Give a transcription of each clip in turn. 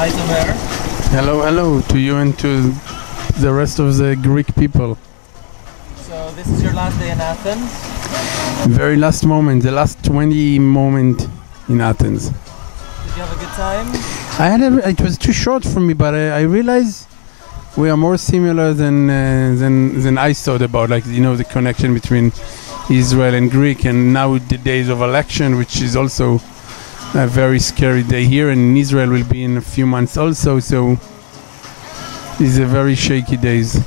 Hi, Tomer. Hello, hello to you and to the rest of the Greek people. So this is your last day in Athens. Very last moment, the last 20 moment in Athens. Did you have a good time? It was too short for me, but I realized we are more similar than I thought about. Like, you know, the connection between Israel and Greek, and now the days of election, which is also a very scary day here, and in Israel will be in a few months also. So these are very shaky days.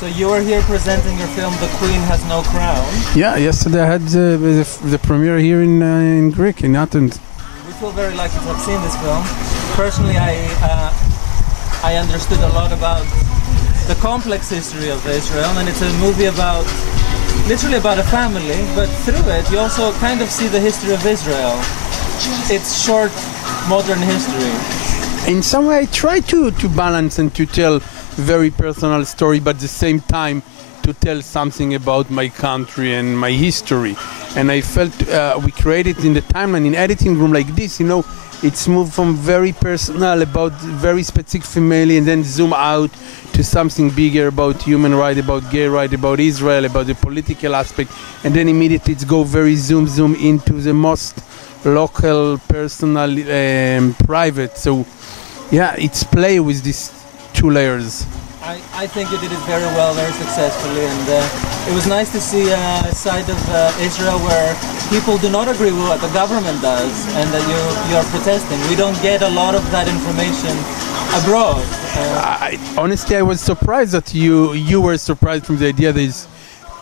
So you were here presenting your film "The Queen Has No Crown." Yeah, yesterday I had the premiere here in Greek, in Athens. We feel very lucky to have seen this film. Personally, I understood a lot about the complex history of Israel, and it's a movie about, literally about a family, but through it you also kind of see the history of Israel. It's short, modern history. In some way I try to balance and to tell very personal story, but at the same time to tell something about my country and my history. And I felt we created in the timeline, in editing room like this, you know, it's moved from very personal about very specific family, and then zoom out to something bigger about human rights, about gay rights, about Israel, about the political aspect, and then immediately it's go very zoom into the most local, personal, private. So yeah, it's play with these two layers. I think you did it very well, very successfully, and it was nice to see a side of Israel where people do not agree with what the government does, and that you are protesting. We don't get a lot of that information abroad. Honestly, I was surprised that you were surprised from the idea that there's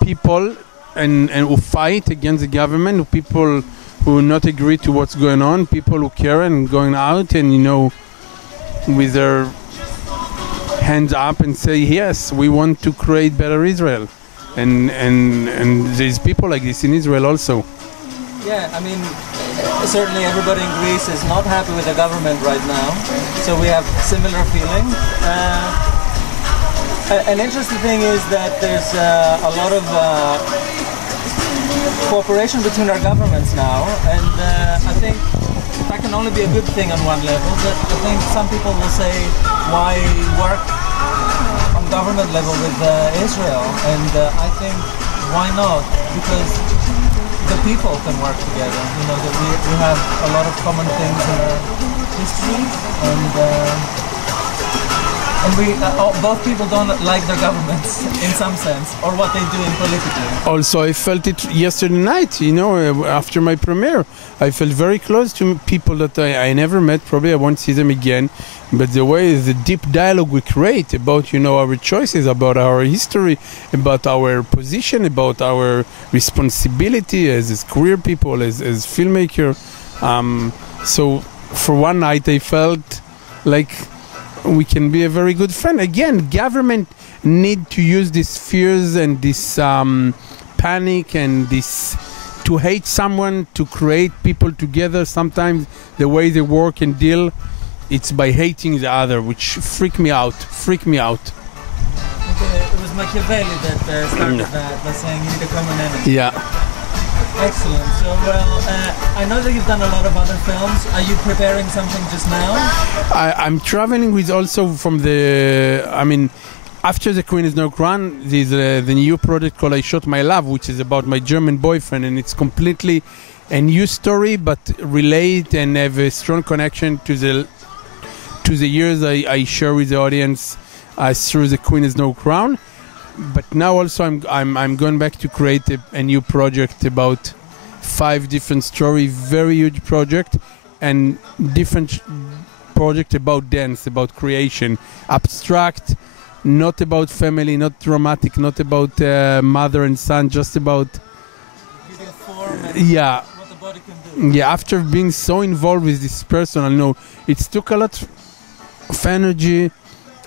people and who fight against the government, people who not agree to what's going on, people who care and going out and, you know, with their hands up and say, yes, we want to create better Israel. And there's people like this in Israel also. Yeah, I mean, certainly everybody in Greece is not happy with the government right now, so we have similar feelings. An interesting thing is that there's a lot of cooperation between our governments now, and I think that can only be a good thing on one level, but I think some people will say, why work on government level with Israel? And I think, why not? Because the people can work together. You know, that we have a lot of common things in our history, and we both people don't like their governments in some sense, or what they do in politically. Also, I felt it yesterday night, you know, after my premiere. I felt very close to people that I never met. Probably I won't see them again. But the way, the deep dialogue we create about, you know, our choices, about our history, about our position, about our responsibility as queer people, as filmmaker. So for one night I felt like we can be a very good friend. Again, government need to use these fears and this panic and this to hate someone, to create people together. Sometimes the way they work and deal, it's by hating the other, which freak me out. Okay, it was Machiavelli that started that by saying you need a common enemy. Yeah. Excellent. So, well, I know that you've done a lot of other films. Are you preparing something just now? I'm traveling with also from the, I mean, after The Queen Has No Crown, there's the new project called I Shot My Love, which is about my German boyfriend, and it's completely a new story, but relate and have a strong connection to the years I share with the audience through The Queen Has No Crown. But now also I'm going back to create a new project about 5 different stories, very huge project, and different project about dance, about creation, abstract, not about family, not dramatic, not about mother and son, just about form and what the body can do. Yeah, after being so involved with this person, I know it took a lot of energy.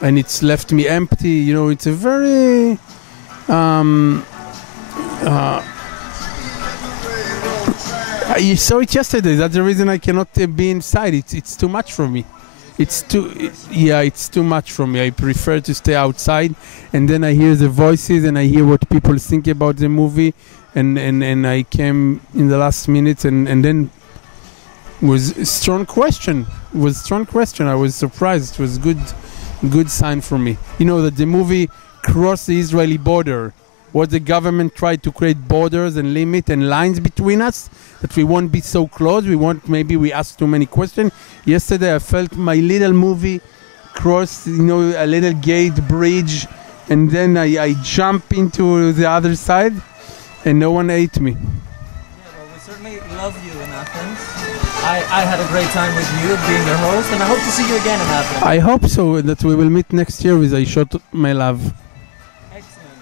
And it's left me empty. You know, it's a very you saw it yesterday. That's the reason I cannot be inside. It's too much for me. It's too much for me. I prefer to stay outside, and then I hear the voices and I hear what people think about the movie, and I came in the last minutes, and then was a strong question. I was surprised. It was good sign for me. You know that the movie crossed the Israeli border. What the government tried to create borders and limit and lines between us, that we won't be so close. Maybe we ask too many questions. Yesterday I felt my little movie cross, a little gate bridge, and then I jump into the other side, and no one ate me. Yeah, well, we certainly love you in Athens. I had a great time with you being your host, and I hope to see you again in Athens. I hope so, that we will meet next year with I Shot My Love. Excellent.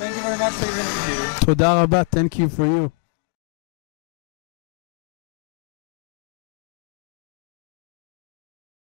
Thank you very much for your interview. תודה רבה, thank you for you.